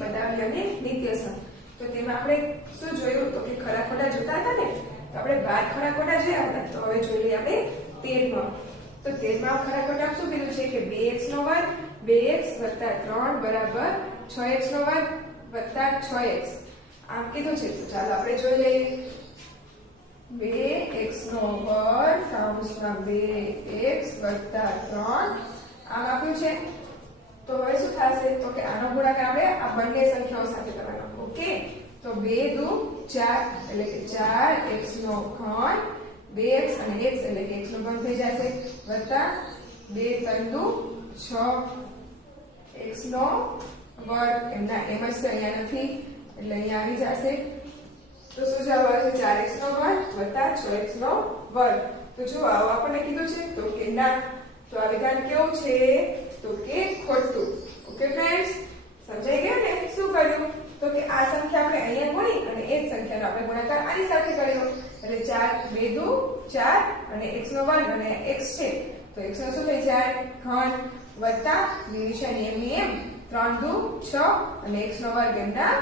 પદાવલી અને નિત્યસમ। તો તેમાં આપણે શું જોયું તો કે ખરા ખોટા જોતા હતા ને, તો આપણે 12 ખરા ખોટા જોયા હતા। તો હવે જોઈ લઈએ આપણે 13માં। તો 13માં ખરા ખોટા શું કીધું છે કે 2x નો વર્ગ 2x + 3 બરાબર 6x નો વર્ગ + 6x આમ કીધું છે। તો ચાલો આપણે જોઈ લઈએ। 2x નો વર્ગ કૌંસમાં 2x + 3 આમ આપ્યું છે। તો હવે શું થશે તો કે આનો ગુણાકાર આપણે આ બંને સંખ્યાઓ સાથે કરવાનો। ઓકે, તો 2 દુ 4 એટલે કે 4x નો ઘન 2x અને x એટલે કે x નો ઘન થઈ જશે + 2 3 દુ 6 x નો વર્ગ એમના એમ જ છે, અહીંયા નથી એટલે અહીંયા આવી જશે। તો શું જવાબ આવે છે 4x નો વર્ગ + 6x નો વર્ગ। તો જો આવું આપણને કીધું છે તો કે ના, તો આ વિધાન કેવું છે તો કે ખોટું। ઓકે ફ્રેન્ડ્સ, સમજાઈ ગયું ને શું કર્યું તો કે આ સંખ્યા આપણે અહીંયા ગુણી અને એ જ સંખ્યાનો આપણે ગુણાકાર આની સાથે કર્યો એટલે 4 2 દુ 4 અને x નો વર્ગ અને x છે તો x નો શું થઈ જાય ઘન વત્તા નિશાની એમની એમ 3 દુ 6 અને x નો વર્ગ એમના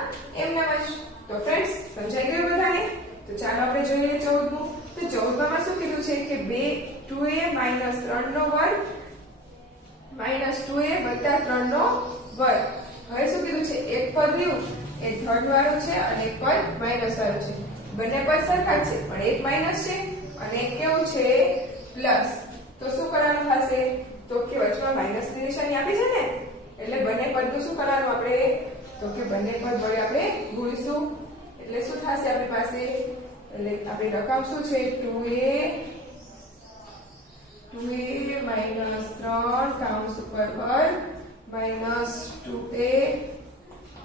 એમના જ। તો ફ્રેન્ડ્સ સમજાઈ ગયું બધાને? તો ચાલો આપણે જોઈએ 14મું। તો 14માં શું કીધું છે કે 2a - 3 નો વર્ગ -2a + 3 નો વર્ગ। હવે શું કીધું છે એક પદ રહ્યું એ ધન વાળું છે અને એક પદ માઈનસ વાળું છે। બંને પદ સરખા છે પણ એક માઈનસ છે અને એક કેવું છે પ્લસ। તો શું કરવાનું થશે તો કે વચમાં માઈનસ ની નિશાની આપી છે ને એટલે બંને પદનું શું કરવાનું આપણે તો કે બંને પદ વડે આપણે ગુણીશું એટલે શું થશે આપણી પાસે એટલે આપણી રકમ શું છે 2a - 3 કૌંસ ઉપર વર્ગ -2a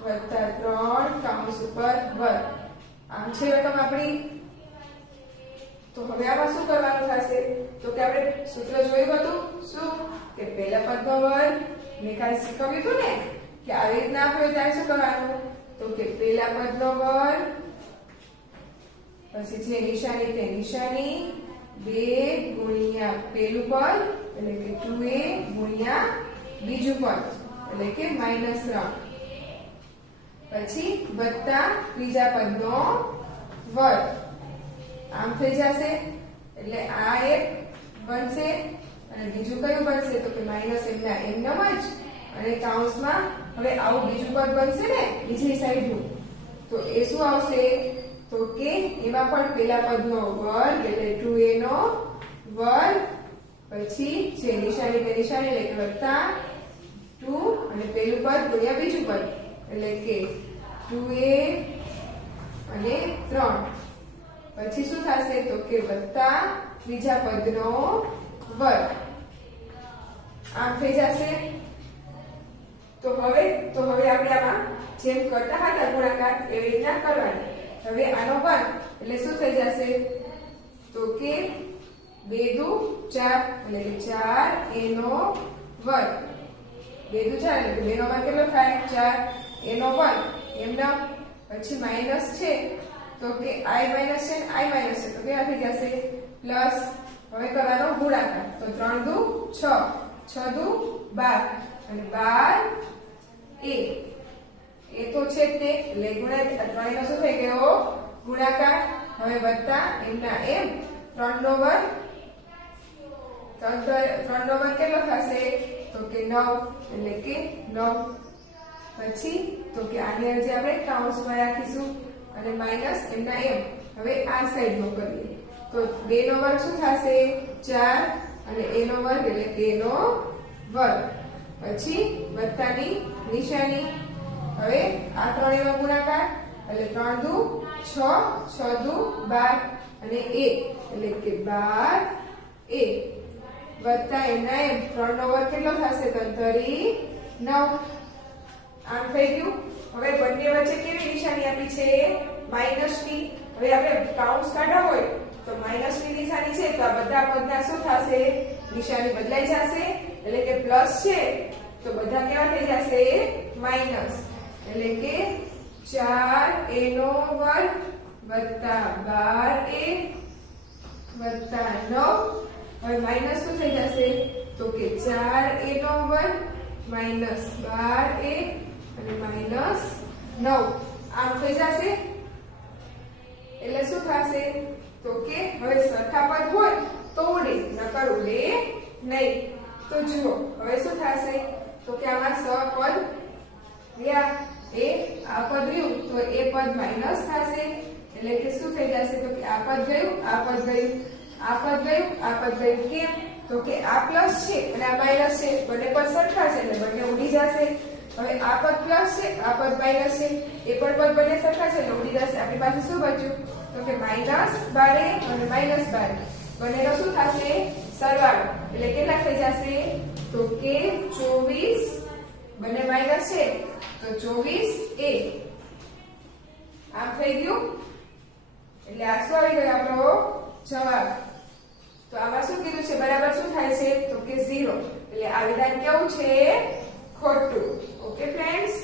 + 3 કૌંસ ઉપર વર્ગ આમ છે રકમ આપણી। તો હવે આમાં શું કરવાનું થશે તો કે આપણે સૂત્ર જોયું હતું શું કે પહેલા પદનો વર્ગ મેં કાલે શીખવ્યું હતું ને કે આવી રીતના આપ્યો ત્યારે શું કરવાનું તો કે પહેલા પદનો વર્ગ પછી જે નિશાની તે નિશાની 2 ગુણ્યા પહેલું પદ એટલે કે 2a ગુણ્યા બીજું પદ એટલે કે -3 પછી વત્તા ત્રીજા પદનો વર્ગ આમ થઈ જશે એટલે આ એક બનશે અને બીજું કયું બનશે તો કે માઈનસ એમના એમનામ જ અને કૌંસમાં હવે આવું બીજું પદ બનશે ને બીજી સાઈડનું તો એ શું આવશે તો કે એમાં પણ પહેલા પદનો વર્ગ એટલે 2a નો વર્ગ પછી જે નિશાની તે નિશાની એટલે વત્તા 2 અને પહેલું પદ ગુણ્યા બીજું પદ એટલે કે 2a અને 3 પછી શું થશે તો કે વત્તા ત્રીજા પદનો વર્ગ આમ થઈ જશે। તો હવે આપણે આમાં જેમ કરતા હતા ગુણાકાર એવી રીતના કરવાની। હવે આનો વર્ગ એટલે શું થઈ જશે તો કે 2 દુ 4 એટલે કે 4a નો વર્ગ 2 દુ 4 એટલે કે 2 નો વર્ગ કેટલો થાય 4 a નો વર્ગ એમના પછી માઈનસ છે તો કે i માઈનસ છે i માઈનસ છે તો કેવા થઈ જશે પ્લસ। હવે કરવાનો ગુણાકાર તો 3 દુ 6 6 દુ 12 અને 12a એ તો છે તે એટલે ગુણાકાર 3 નો શું થઈ ગયો ગુણાકાર। હવે વત્તા એમના એમ 3 નો વર્ગ 3 નો વર્ગ કેટલો થશે તો કે 9 એટલે કે 9 પછી તો કે આની અંદર જે આપણે કૌંસમાં રાખીશું અને માઈનસ એમના એમ હવે આ સાઈડ નો કરીએ તો 2 નો વર્ગ શું થશે 4 અને a નો વર્ગ એટલે કે a નો વર્ગ પછી વત્તાની નિશાની હવે આ ત્રણેયનો ગુણાકાર એટલે 3 દુ 6 6 દુ 12 અને a એટલે કે 12a વત્તા એમના એમ 3 નો વર્ગ કેટલો થશે તો 9 આમ થઈ ગયું। હવે બંને વચ્ચે કેવી નિશાની આપી છે માઈનસ ની। હવે આપણે કૌંસ કાઢવા હોય તો માઈનસ ની નિશાની છે તો આ બધા પદના શું થશે નિશાની બદલાઈ જશે એટલે કે પ્લસ છે તો બધા કેવા થઈ જશે માઈનસ એટલે કે 4a નો વર્ગ વત્તા 12a વત્તા 9 હવે માઈનસ શું થઈ જશે તો કે 4a નો વર્ગ -12a અને -9 આમ થઈ જશે એટલે શું થશે તો કે હવે સરખા પદ હોય તો ઉડે નકર ઉડે નહીં તો જુઓ હવે શું થશે તો કે આમાં સપદ રહ્યા એ આ પદ રહ્યું તો એ પદ માઈનસ થશે એટલે કે શું થઈ જશે તો કે આ પદ ગયું આ પદ ગયું આ પદ ગયું આ પદ ગયું કેમ તો કે આ પ્લસ છે અને આ માઈનસ છે બંને પદ સરખા છે એટલે બંને ઉડી જશે હવે આ પદ પ્લસ છે આ પદ માઈનસ છે એ પણ પદ બંને સરખા છે એટલે ઉડી જશે આપણી પાસે શું બચ્યું તો કે -12 અને -12 બંનેનો શું થશે સરવાળો એટલે કેટલા થઈ જશે તો કે 24 બંને માઈનસ છે તો 24a આમ થઈ ગયું એટલે આ શું આવી ગયો આપણો જવાબ તો આમાં શું કીધું છે બરાબર શું થાય છે તો કે 0 એટલે આ વિધાન કેવું છે ખોટું ઓકે ફ્રેન્ડ્સ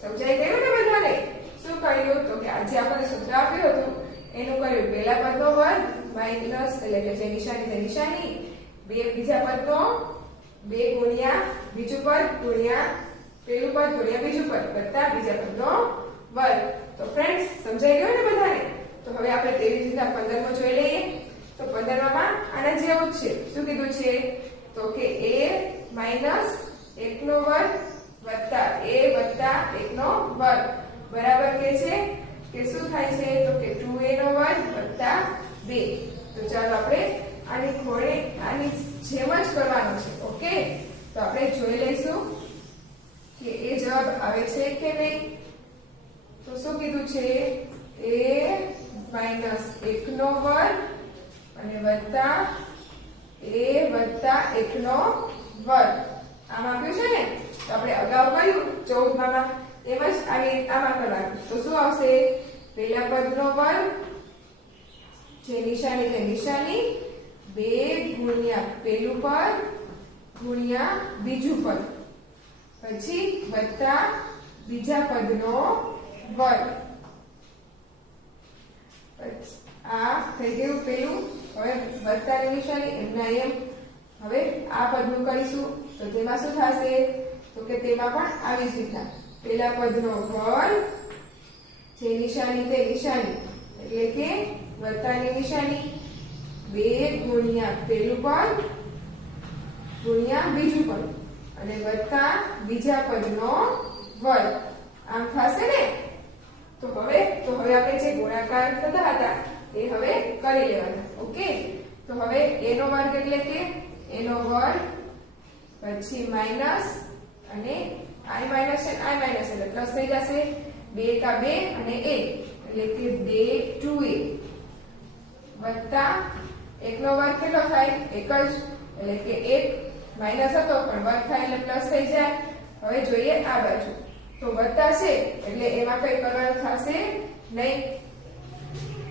સમજાઈ ગયું ને બધાને શું કર્યું તો કે આજે આપણે સૂત્ર આપ્યું હતું એનું કર્યું પહેલા પદનો વર્ગ માઈનસ એટલે કે જે નિશાની બે બીજા પદનો 2 ગુણ્યા બીજું પદ ગુણ્યા પહેલું પદ ગુણ્યા બીજું પદ વત્તા બીજા પદનો વર્ગ તો ફ્રેન્ડ્સ સમજાઈ ગયું ને બધાને તો હવે આપણે તેવી જ રીતના 15 માં જોઈ લઈએ તો 15 માં આના જેવું જ છે શું કીધું છે તો કે a માઈનસ 1 નો વર્ગ વત્તા a વત્તા 1 નો વર્ગ બરાબર કે છે કે શું થાય છે તો કે 2a નો વર્ગ વત્તા 2 તો ચાલો આપણે આની ખોળે આની જેમ જ કરવાનું છે ઓકે તો આપણે જોઈ લઈશું કે એ જવાબ આવે છે કે નહીં તો શું કીધું છે a માઈનસ 1 નો વર્ગ અને વત્તા a વત્તા 1 નો વર્ગ આમ આપ્યું છે ને તો આપણે અગાઉ કર્યું 14 માં એમ જ આમાં કરવાનું તો શું આવશે પહેલા પદનો વર્ગ જે નિશાની 2 ગુણ્યા પહેલું પદ ગુણ્યા બીજું પદ પછી વત્તા બીજા પદનો વર્ગ આ થઈ ગયું પેલું હવે વત્તાની નિશાની એમના એમ હવે આ પદનું કરીશું તો તેમાં શું થશે તો કે તેમાં પણ આવી જ રીતના પહેલા પદનો વર્ગ જે નિશાની તે નિશાની એટલે કે વત્તાની નિશાની 2 ગુણ્યા પહેલું પદ ગુણ્યા બીજું પદ અને વત્તા બીજા પદનો વર્ગ આમ થશે ને તો હવે આપણે જે ગુણાકાર થતા હતા એ હવે કરી લેવાના ઓકે તો હવે a નો વર્ગ એટલે કે a નો વર્ગ પછી માઈનસ અને i માઈનસ છે i માઈનસ એટલે પ્લસ થઈ જશે 2 કા 2 અને a એટલે કે 2a વત્તા 1 નો વર્ગ કેટલો થાય એક જ એટલે કે 1 માઈનસ હતો પણ વર્ગ થાય એટલે પ્લસ થઈ જાય હવે જોઈએ આ બાજુ તો વત્તા છે એટલે એમાં કઈ કરવાનું થશે નહીં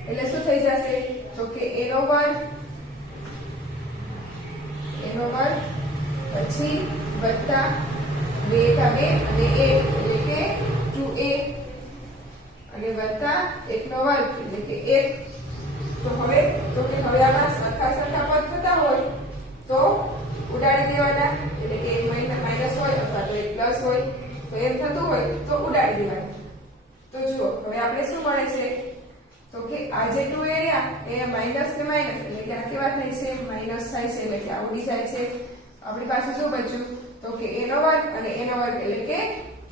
એટલે શું થઈ જશે તો કે a નો વર્ગ પછી વત્તા 2 કા 2 અને a એટલે કે 2a અને વત્તા 1 નો વર્ગ એટલે કે 1 તો કે હવે આમાં સરખા પદ થતા હોય તો ઉડાડી દેવાના એટલે કે એક માઈનસ હોય અથવા તો એક પ્લસ હોય તો એમ થતું હોય તો ઉડાડી દેવાના તો જુઓ હવે આપણે શું મળે છે તો કે આ જે 2a રહ્યા એ માઈનસ ને માઈનસ એટલે કે આ કેવા થાય છે માઈનસ થાય છે એટલે કે આ ઉડી જાય છે આપણી પાસે શું બચ્યું તો કે a નો વર્ગ અને a નો વર્ગ એટલે કે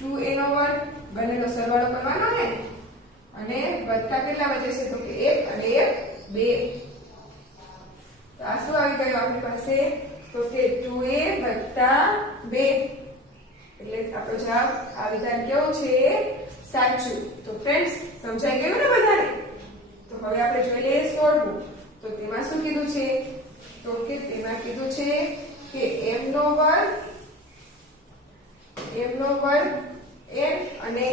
2a નો વર્ગ બંનેનો સરવાળો કરવાનો ને અને વત્તા કેટલા બચે છે તો કે 1 અને 1 2 તો આ શું આવી ગયું આપણી પાસે તો કે 2a વત્તા 2 એટલે આપણો જવાબ આ વિધાન કેવું છે સાચું તો ફ્રેન્ડ્સ સમજાઈ ગયું ને બધાને તો હવે આપણે જોઈ લઈએ 16 તો તેમાં શું કીધું છે તો કે તેમાં કીધું છે કે m નો વર્ગ n અને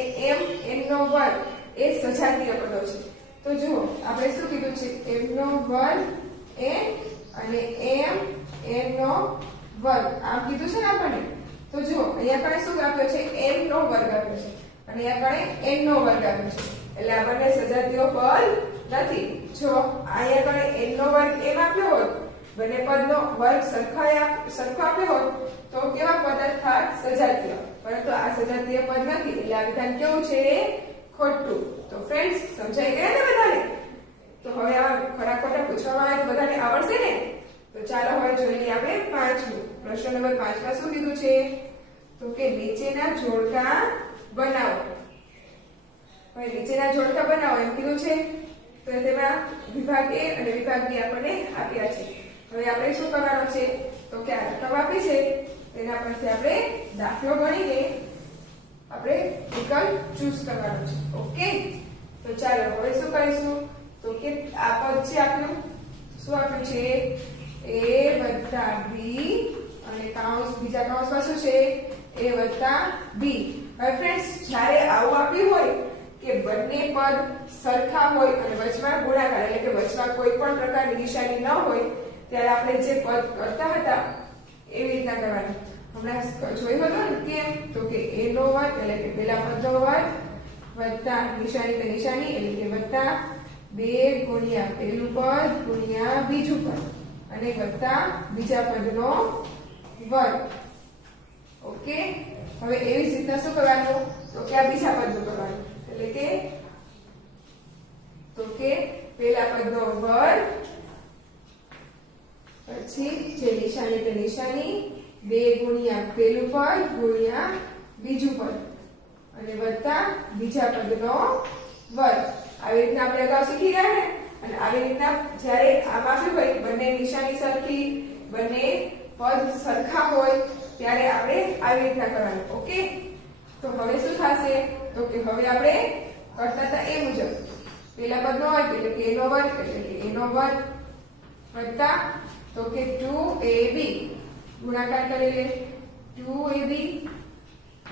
n નો વર્ગ એ સજાતીય પદો છે તો જુઓ આપણે શું કીધું છે m નો વર્ગ n અને n નો વર્ગ આમ કીધું છે ને આપણને તો જુઓ અહીંયા કણે શું આપ્યો છે m નો વર્ગ આપ્યો છે અને અહીંયા કણે n નો વર્ગ આપ્યો છે એટલે આપણને સજાતીય પદ નથી જો અહીંયા કણે n નો વર્ગ m આપ્યો હોત બંને પદનો વર્ગ સરખો આપ્યો હોત તો કેવા પદ થાત? સજાતીય. પરંતુ આ સજાતીય પદ નથી એટલે આ વિધાન કેવું છે? ખોટું. તો ફ્રેન્ડ્સ સમજાઈ ગયા ને બધાને? તો હવે આ ખરા ખોટા પૂછવામાં આવે તો બધાને આવડશે ને? તો ચાલો હવે જોઈ લઈએ આપણે પાંચમું. પ્રશ્ન નંબર 5 માં શું કીધું છે? તો કે નીચેના જોડકા બનાવો. હવે નીચેના જોડકા બનાવો એમ કીધું છે. તો તેમાં વિભાગ A અને વિભાગ B આપણને આપ્યા છે. હવે આપણે શું કરવાનું છે? તો કે આ રકમ આપી છે તેના પરથી આપણે દાખલો ગણીને આપણે વિકલ્પ ચૂઝ કરવાનો છે. ઓકે? તો ચાલો હવે શું કરીશું? તો કે આ પદ છે આપણું શું આપ્યું છે? A + B અને કૌંસ બીજા કૌંસમાં શું છે? A + B. હવે ફ્રેન્ડ્સ જ્યારે આવું આપ્યું હોય કે બંને પદ સરખા હોય અને વચમાં ગુણાકાર એટલે કે વચમાં કોઈ પણ પ્રકારની નિશાની ન હોય ત્યારે આપણે જે પદ કરતા હતા એવી રીતના કરવાનું. હમણાં જોયું હતું ને કેમ? તો કે a નો વર્ગ એટલે કે પહેલા પદનો વર્ગ વત્તા નિશાની તો નિશાની એટલે કે વત્તા 2 ગુણ્યા પહેલું પદ ગુણ્યા બીજું પદ અને વત્તા બીજા પદનો વર્ગ. ઓકે? હવે એવી જ રીતના શું કરવાનું? તો કે આ બીજા પદનું કરવાનું એટલે કે પહેલા પદનો વર્ગ પછી જે નિશાની તે નિશાની 2 ગુણ્યા પહેલું પદ ગુણ્યા બીજું પદ અને વત્તા બીજા પદનો વર્ગ. આવી રીતના આપણે અગાઉ શીખી ગયા ને? અને આવી રીતના જ્યારે આમાં શું હોય બંને નિશાની સરખી બંને પદ સરખા હોય ત્યારે આપણે આવી રીતના કરવાનું. ઓકે? તો હવે શું થશે? તો કે હવે આપણે કરતા હતા એ મુજબ પહેલા પદનો વર્ગ એટલે કે a નો વર્ગ એટલે કે a નો વર્ગ વત્તા તો કે 2ab ગુણાકાર કરી લે 2ab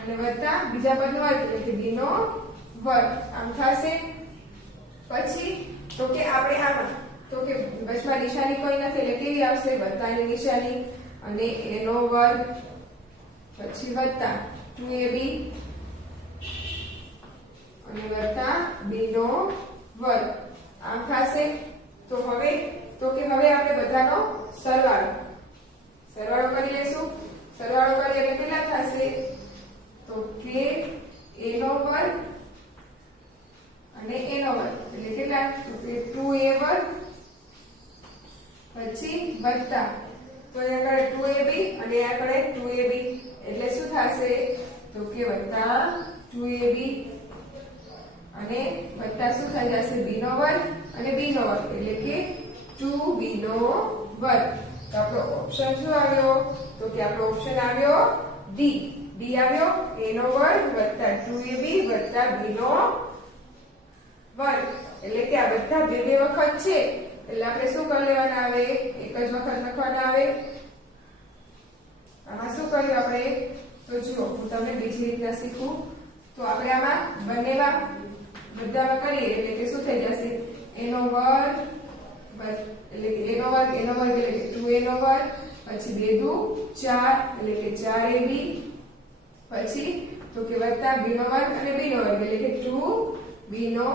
અને વત્તા બીજા પદનો વર્ગ એટલે કે b નો વર્ગ. આમ થશે. પછી તો કે આપણે આમાં તો કે વચમાં નિશાની કોઈ નથી એટલે કેવી આવશે? વત્તાની નિશાની અને a નો વર્ગ પછી વત્તા 2ab અને વત્તા b નો વર્ગ. આમ થશે. તો હવે આપણે બધાનો સરવાળો કરી લેશું. સરવાળો કરીએ એટલે કેટલા થશે? તો કે a નો વર્ગ અને a નો વર્ગ એટલે કેટલા? તો કે 2a વર્ગ પછી વત્તા તો અહીંયા આગળ 2ab અને અહીંયા આગળ 2ab એટલે શું થશે? તો કે વત્તા 2ab અને વત્તા શું થઈ જશે? b નો વર્ગ અને b નો વર્ગ એટલે કે 2b નો વર્ગ. તો આપણો ઓપ્શન શું આવ્યો? તો કે આપણો ઓપ્શન આવ્યો ડી. ડી આવ્યો a નો વર્ગ વત્તા 2ab વત્તા b નો વર્ગ. એટલે કે આ બધા બે વખત છે એટલે આપણે શું કરી લેવાના આવે? એક જ વખત લખવાના આવે. આમાં શું કર્યું આપણે? તો જુઓ હું તમને બીજી રીતના શીખું. તો આપણે આમાં બંનેમાં બધામાં કરીએ એટલે કે શું થઈ જશે? a નો વર્ગ એટલે કે a નો વર્ગ એટલે કે 2a નો વર્ગ પછી 2 દુ 4 એટલે કે 4ab પછી તો કે વત્તા b નો વર્ગ અને b નો વર્ગ એટલે કે 2b નો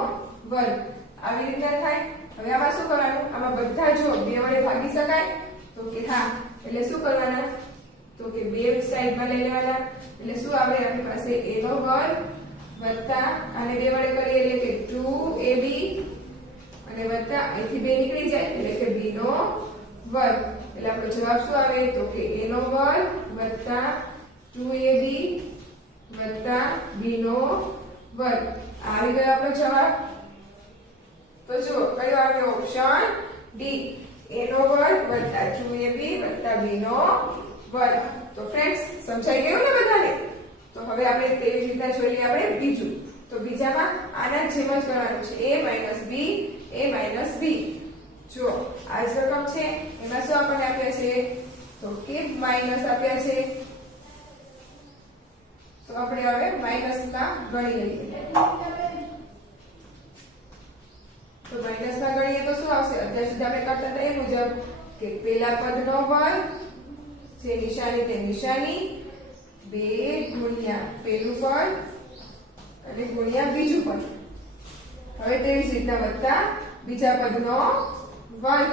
વર્ગ. આવી રીતના થાય. હવે આમાં શું કરવાનું? આમાં બધા જો બે વડે ભાગી શકાય તો કે હા એટલે શું કરવાના? તો કે બે સાઈડમાં લઈ લેવાના એટલે શું આવે આપણી પાસે a નો વર્ગ વત્તા આને બે વડે કરીએ એટલે કે 2ab અને વત્તા અહીંથી બે નીકળી જાય એટલે કે b નો વર્ગ. એટલે આપણો જવાબ શું આવે? તો કે a નો વર્ગ વત્તા 2ab વત્તા b નો વર્ગ. આવી ગયો આપણો જવાબ. તો જુઓ કયો આવ્યો? Option D. a નો વર્ગ વત્તા 2ab વત્તા b નો વર્ગ. તો ફ્રેન્ડ્સ સમજાઈ ગયું ને બધાને? તો હવે આપણે તેવી રીતના જોઈ લઈએ આપણે બીજું. તો બીજામાં આના જેમ જ કરવાનું છે a - b. જુઓ આ જ રકમ છે એમાં શું આપણને આપ્યા છે? તો કે માઈનસ આપ્યા છે. તો આપણે હવે માઈનસમાં ગણી લઈએ. તો માઈનસમાં ગણીએ તો શું આવશે? અત્યાર સુધી આપણે કરતા હતા એ મુજબ કે પહેલા પદનો વર્ગ જે નિશાની તે નિશાની 2 ગુણ્યા પહેલું પદ અને ગુણ્યા બીજું પદ. હવે તેવી જ રીતના વત્તા બીજા પદનો વર્ગ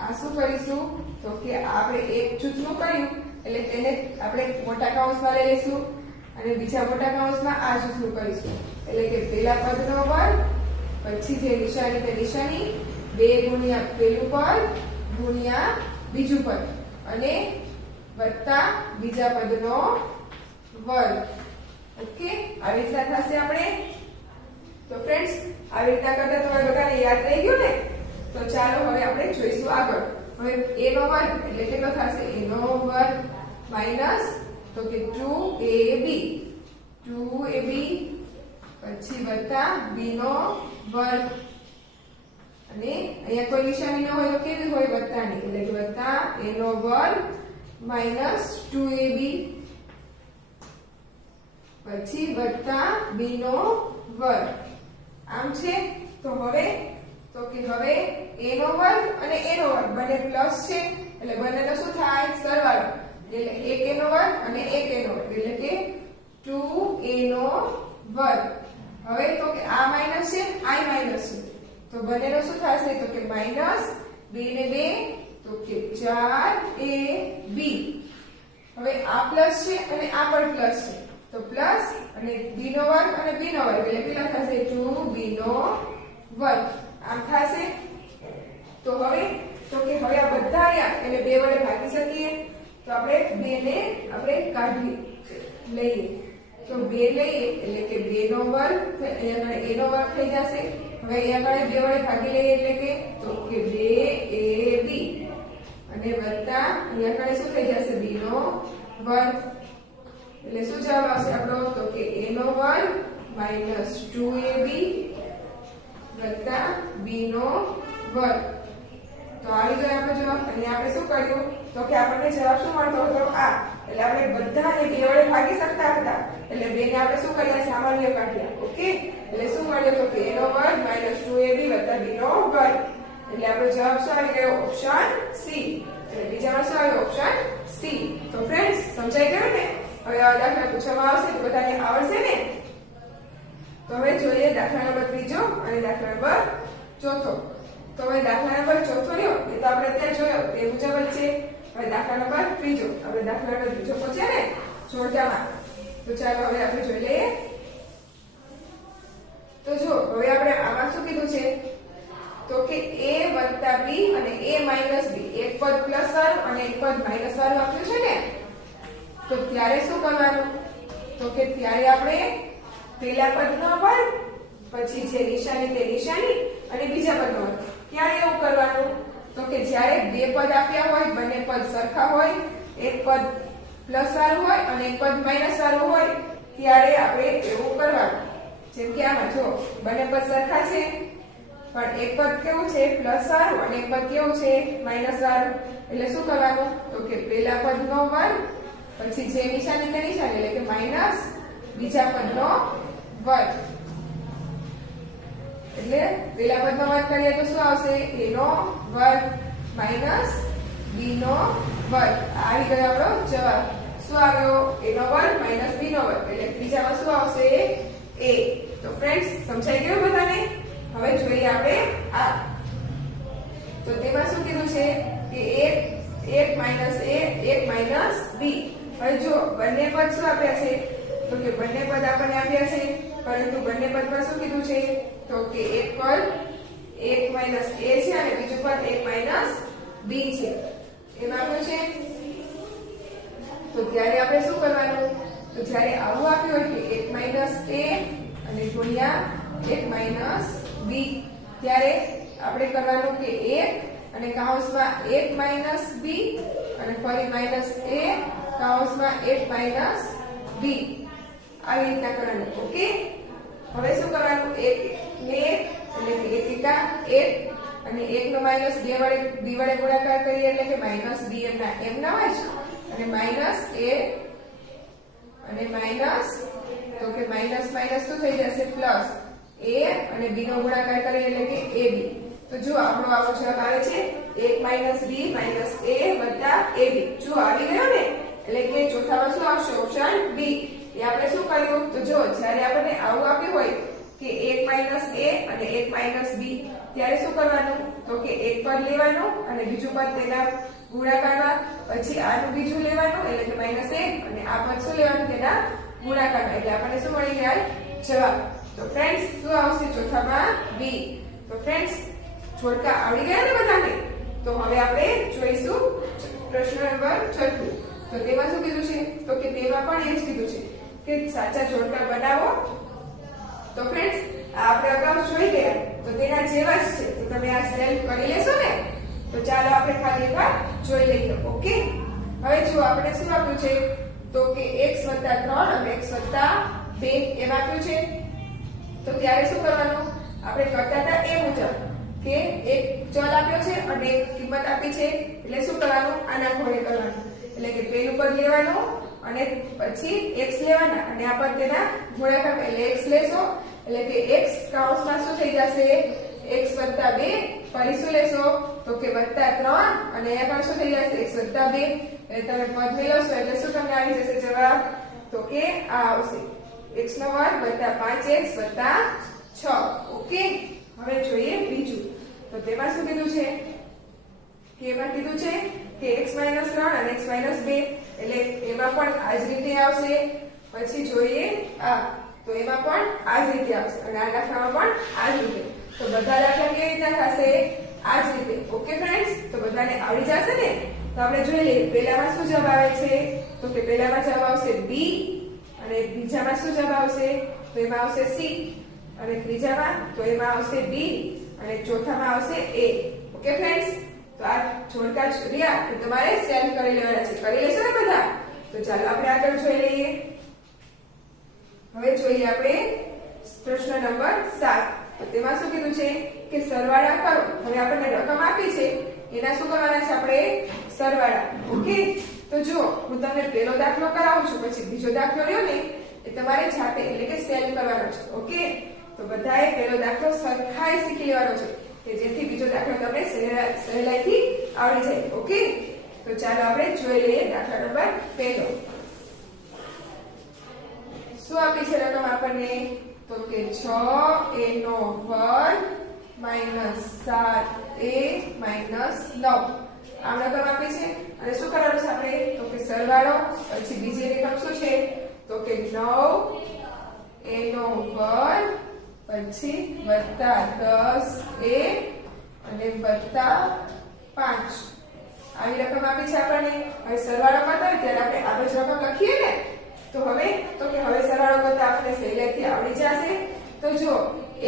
આ શું કરીશું તો કે આપણે એક જૂથનું કર્યું એટલે તેને આપણે મોટા કૌંસમાં લઈ લઈશું અને બીજા મોટા કૌંસમાં આ જૂથનું કરીશું એટલે કે પહેલા પદનો વર્ગ પછી જે નિશાની તે નિશાની 2 ગુણ્યા પહેલું પદ ગુણ્યા બીજું પદ અને વત્તા બીજા પદનો વર્ગ. ઓકે, આવી રીતના થશે આપણે. તો ફ્રેન્ડ્સ આવી રીતના કરતા તમારે બધાને યાદ રહી ગયું ને? તો ચાલો હવે આપણે જોઈશું આગળ. હવે a નો વર્ગ એટલે કેટલો થશે? a નો વર્ગ માઈનસ તો કે 2ab 2ab પછી વત્તા b નો વર્ગ અને અહીંયા કોઈ નિશાની ન હોય તો કેવી હોય? વત્તાની એટલે કે વત્તા a નો વર્ગ માઈનસ 2ab પછી વત્તા b નો વર્ગ. આમ છે. તો હવે હવે a નો વર્ગ અને a નો વર્ગ બંને પ્લસ છે એટલે બંનેનો શું થાય? સરવાળો. એટલે 1a નો વર્ગ અને 1a નો વર્ગ એટલે કે 2a નો વર્ગ. હવે તો કે આ માઈનસ છે આ માઈનસ છે તો બંનેનો શું થશે? તો કે માઈનસ 2 ને 2 તો કે 4ab. હવે આ પ્લસ છે અને આ પણ પ્લસ છે તો પ્લસ અને b નો વર્ગ અને b નો વર્ગ એટલે કેટલા થશે? 2b નો વર્ગ. આમ થશે. તો હવે આ બધા રહ્યા એને 2 વડે ભાગી શકીએ તો આપણે 2 ને આપણે કાઢી લઈએ તો 2 લઈએ એટલે કે 2 નો વર્ગ અહીંયા a નો વર્ગ થઈ જશે. હવે અહીંયા આગળ 2 વડે ભાગી લઈએ એટલે કે તો કે 2ab અને વત્તા અહીંયા આગળ શું થઈ જશે? b નો વર્ગ. એટલે શું જવાબ આવશે આપણો? તો કે a નો વર્ગ માઈનસ 2ab વત્તા b નો વર્ગ. તો આવી ગયો આપણો જવાબ. અને આપણે શું કર્યું તો કે આપણને જવાબ શું મળતો હતો? આ. એટલે આપણે બધાને 2 વડે ભાગી શકતા હતા એટલે 2 ને આપણે શું કર્યા? સામાન્ય કાઢ્યા. ઓકે, એટલે શું મળ્યું? તો કે a નો વર્ગ માઈનસ 2ab વત્તા b નો વર્ગ. એટલે આપણો જવાબ શું આવી ગયો? Option C. એટલે બીજામાં શું આવ્યો? Option C. તો ફ્રેન્ડ્સ સમજાઈ ગયું ને? હવે આ દાખલા પૂછવામાં આવશે તો બધાને આવડશે ને? તો હવે જોઈએ દાખલા નંબર 3 અને દાખલા નંબર 4. તો હવે દાખલા નંબર 4 લ્યો એ તો આપણે અત્યારે જોયો તે મુજબ જ છે. હવે દાખલા નંબર 3 આપણે દાખલા નંબર 3 પૂછે ને છોટામાં. તો ચાલો હવે આપણે જોઈ લઈએ. તો જો હવે આપણે આમાં શું કીધું છે તો કે a વત્તા b અને a માઈનસ b એક પદ પ્લસ વાળું અને એક પદ માઈનસ વાળું આપ્યું છે ને? તો ત્યારે શું કરવાનું? તો કે ત્યારે આપણે પહેલા પદનો વર્ગ પછી જે નિશાની તે નિશાની અને બીજા પદનો વર્ગ. ક્યારે એવું કરવાનું? તો કે જ્યારે 2 પદ આપ્યા હોય બંને પદ સરખા હોય એક પદ પ્લસ વાળું હોય અને એક પદ માઈનસ વાળું હોય ત્યારે આપણે એવું કરવાનું. જેમ કે આમાં જો બંને પદ સરખા છે પણ એક પદ કેવું છે? પ્લસ વાળું અને એક પદ કેવું છે? માઈનસ વાળું. એટલે શું કરવાનું? તો કે પહેલા પદનો વર્ગ પછી જે નિશાની તે નિશાની એટલે કે માઈનસ બીજા પદનો વર્ગ. એટલે પહેલા પદનો વર્ગ કરીએ તો શું આવશે? a નો વર્ગ માઈનસ b નો વર્ગ. આવી ગયો આપણો જવાબ. શું આવ્યો? a નો વર્ગ માઈનસ b નો વર્ગ. એટલે ત્રીજામાં શું આવશે? a. તો ફ્રેન્ડ્સ સમજાઈ ગયું બધાને? હવે જોઈએ આપણે આ. તો તેમાં શું કીધું છે કે 1 માઈનસ a 1 માઈનસ b. હવે જો બંને પદ શું આપ્યા છે? તો કે બંને પદ આપણને આપ્યા છે પરંતુ બંને પદમાં શું કીધું છે? તો કે એક પદ 1 માઈનસ a છે અને બીજું પદ 1 માઈનસ b છે. એમ આપ્યું છે. તો ત્યારે આપણે શું કરવાનું? તો જ્યારે આવું આપ્યું હોય કે 1 માઈનસ a અને ગુણ્યા 1 માઈનસ b ત્યારે આપણે કરવાનું કે 1 અને કૌંસમાં 1 માઈનસ b અને ફરી માઈનસ a કૌંસમાં 1 માઈનસ b. આવી રીતના કરવાનું. ઓકે, હવે શું કરવાનું? 1 ને એટલે કે 1 એકા 1 અને 1 નો માઈનસ 2 વડે b વડે ગુણાકાર કરીએ એટલે કે માઈનસ b એમ ના હોય છે અને માઈનસ a અને માઈનસ તો કે માઈનસ માઈનસ શું થઈ જશે? પ્લસ a અને b નો ગુણાકાર કરીએ એટલે કે ab. તો જો આપણો આવો જવાબ આવે છે 1 માઈનસ b માઈનસ a વત્તા ab. જો આવી ગયો ને એટલે કે ચોથામાં શું આવશે? Option b. એ આપણે શું કર્યું? તો જો જ્યારે આપણને આવું આપ્યું હોય કે 1 માઈનસ a અને 1 માઈનસ b ત્યારે શું કરવાનું? તો કે એક પદ લેવાનું અને બીજું પદ તેના ગુણાકારમાં, પછી આનું બીજું લેવાનું એટલે કે -1 અને આ પદ શું લેવાનું તેના ગુણાકારમાં, એટલે આપણને શું મળી જાય જવાબ. તો ફ્રેન્ડ્સ શું આવશે ચોથામાં બી. તો ફ્રેન્ડ્સ જોડકા આવડી ગયા ને બધાને? તો હવે આપણે જોઈશું પ્રશ્ન નંબર 6. તો તેમાં શું કીધું છે? તો કે તેમાં પણ એ જ કીધું છે કે સાચા જોડકા બનાવો. તો ફ્રેન્ડ્સ આપણે અગાઉ જોઈ ગયા તો તેના જેવા જ છે. તો તમે આ સેલ્ફ કરી લેશો ને? તો ચાલો આપણે ખાલી એકવાર જોઈ લઈએ. ઓકે, હવે જો આપણે શું આપ્યું છે? તો કે x + 3 અને x + 2 એમ આપ્યું છે. તો ત્યારે શું કરવાનું? આપણે કરતા હતા એ મુજબ કે એક ચલ આપ્યો છે અને એક કિંમત આપી છે, એટલે શું કરવાનું? આના ઘોડે કરવાનું. એટલે કે પેલું પદ લેવાનું અને પછી x લેવાના અને આ પદ તેના ગુણાકાર એટલે x લેશો એટલે કે x કૌંસમાં શું થઈ જશે? x + 2. ફરી શું લેશો? તો કે +3 અને અહીંયા પણ શું થઈ જશે? x + 2. એટલે તમે પદ મેળવશો એટલે શું તમને આવી જશે જવાબ? તો કે આ આવશે x² + 5x + 6. ઓકે, હવે જોઈએ બીજું. તો તેમાં શું કીધું છે? કે એમાં કીધું છે કે x - 3 અને x - 2 એટલે એમાં પણ આ જ રીતે આવશે. પછી જોઈએ આ, તો એમાં પણ આ જ રીતે આવશે અને આ દાખલામાં પણ આ જ રીતે. તો બધા દાખલા કેવી રીતના થશે? આ જ રીતે. ઓકે ફ્રેન્ડ્સ, તો બધાને આવડી જશે ને? તો આપણે જોઈ લઈએ પહેલામાં શું જવાબ આવે છે? તો કે પહેલામાં જવાબ આવશે b અને બીજામાં શું જવાબ આવશે? તો એમાં આવશે c અને ત્રીજામાં તો એમાં આવશે d અને ચોથામાં આવશે a. ઓકે ફ્રેન્ડ્સ, તો આ જોડકા રહ્યા તો તમારે સેલ્ફ કરી લેવાના છે. કરી લેશો ને બધા? તો ચાલો આપણે આગળ જોઈ લઈએ. હવે જોઈએ આપણે પ્રશ્ન નંબર 7. તો તેમાં શું કીધું છે? કે સરવાળા કરો. હવે આપણને રકમ આપી છે એના શું કરવાના છે? આપણે સરવાળા. ઓકે, તો જો હું તમને પહેલો દાખલો કરાવું છું, પછી બીજો દાખલો રહ્યો ને એ તમારે જાતે એટલે કે સેલ્ફ કરવાનો છે. ઓકે, તો બધાએ પહેલો દાખલો સરખાઈ શીખી લેવાનો છે કે જેથી બીજો દાખલો તમને સહેલાઈથી આવડી જાય. ઓકે, તો ચાલો આપણે જોઈ લઈએ દાખલા નંબર 1. શું આપી છે રકમ આપણને? તો કે 6a² - 7a - 9 આમ રકમ આપી છે અને શું કરવાનું છે આપણે? તો કે સરવાળો. પછી બીજી રકમ શું છે? તો કે 9a² પછી +10a અને +5 આવી રકમ આપી છે આપણને. હવે સરવાળો કરતા હોય ત્યારે આપણે આ જ રકમ લખીએ ને? તો હવે સરવાળો કરતા આપણને સહેલાઈથી આવડી જશે. તો જો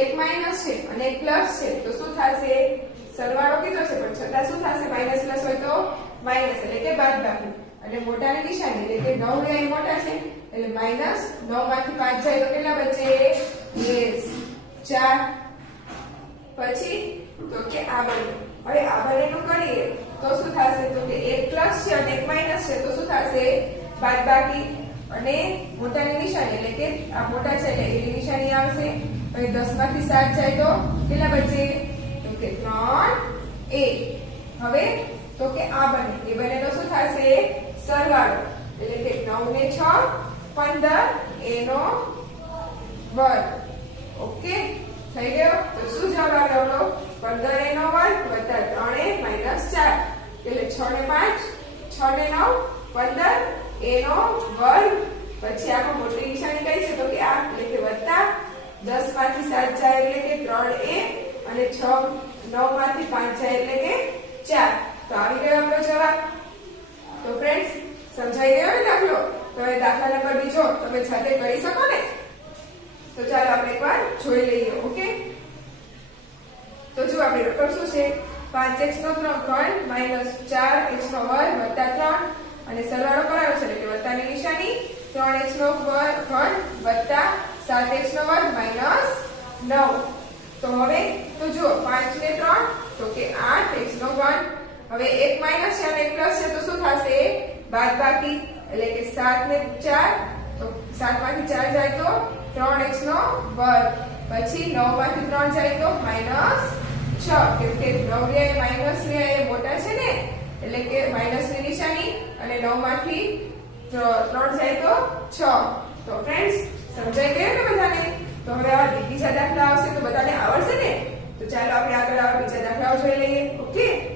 એક માઈનસ છે અને એક પ્લસ છે તો શું થશે? સરવાળો કીધો છે પણ છતાં શું થશે? માઈનસ પ્લસ હોય તો માઈનસ એટલે કે બાદબાકી. અને મોટાની નિશાની એટલે કે 9 એ મોટા છે એટલે -9 માંથી 5 જાય તો કેટલા બચે? 4. પછી તો કે આ બંને. હવે આ બંનેનું કરીએ તો શું થશે? તો કે એક પ્લસ છે અને એક માઈનસ છે તો શું થશે? બાદબાકી. અને મોટાની નિશાની એટલે કે આ મોટા છે એટલે એની નિશાની આવશે. હવે 10 માંથી 7 જાય તો કેટલા બચે? તો કે 3a. હવે તો કે આ બંને એ બંનેનો શું થશે? સરવાળો એટલે કે 9 ને 6 15 એનો વર્ગ. ઓકે, થઈ ગયો. તો શું જવાબ આવ્યો આપણો? 15 એનો વર્ગ + 3a - 4 એટલે 6 ને 5 6 ને 9 15 એનો વર્ગ. પછી આપણે મોટી નિશાની કઈ છે? તો કે આ એટલે કે વત્તા 10 માંથી 7 જાય એટલે કે 3a અને 9 માંથી 5 જાય એટલે કે 4. તો આવી ગયો આપણો જવાબ. તો ફ્રેન્ડ્સ સમજાઈ ગયો ને દાખલો? તો હવે દાખલા નંબર બીજો તમે જાતે કરી શકો ને? તો ચાલો આપણે એકવાર જોઈ લઈએ. ઓકે, તો જો આપણી રકમ શું છે? 5x3 - 4x² + 3 અને સરવાળો કરવાનો છે એટલે કે વત્તાની નિશાની 3x² + 7x² - 9. તો હવે તો જો 5 ને 3 તો કે 8x². હવે એક માઈનસ છે અને એક પ્લસ છે તો શું થશે? બાદબાકી એટલે કે 7 ને 4 તો 7 માંથી 4 જાય તો 3x². પછી 9 માંથી 3 જાય તો -6 કેમ કે 9 એ માઈનસ એ મોટા છે ને એટલે કે માઈનસની નિશાની અને 9 માંથી 3 જાય તો 6. તો ફ્રેન્ડ્સ સમજાઈ ગયું ને બધાને? તો હવે આવા બીજા દાખલા આવશે તો બધાને આવડશે ને? તો ચાલો આપણે આગળ આવા બીજા દાખલાઓ જોઈ લઈએ. ઓકે.